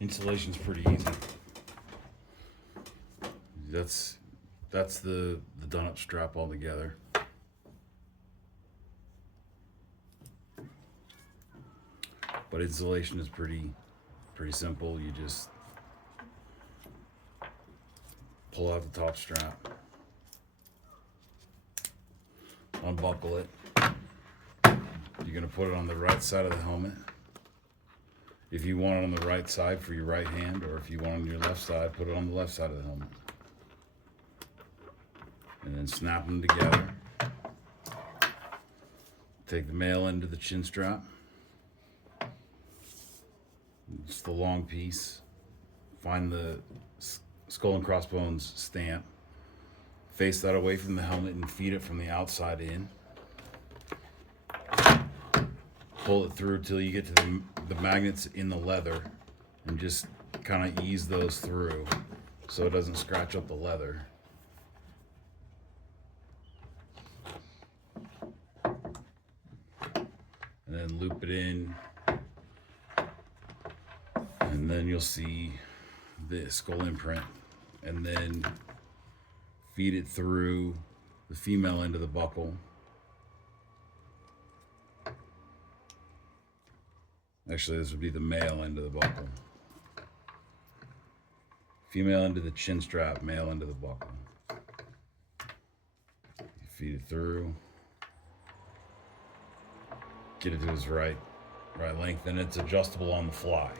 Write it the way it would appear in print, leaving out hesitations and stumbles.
Installation's pretty easy. That's the done up strap all together. But installation is pretty simple. You just pull out the top strap, unbuckle it. You're gonna put it on the right side of the helmet. If you want it on the right side for your right hand, or if you want it on your left side, put it on the left side of the helmet. And then snap them together. Take the male end of the chin strap. It's the long piece. Find the skull and crossbones stamp. Face that away from the helmet and feed it from the outside in. Pull it through till you get to the magnets in the leather, and just kind of ease those through so it doesn't scratch up the leather. And then loop it in, and then you'll see the skull imprint, and then feed it through the female end of the buckle. Actually, this would be the male end of the buckle. Female end of the chin strap, male end of the buckle. You feed it through. Get it to its right length, and it's adjustable on the fly.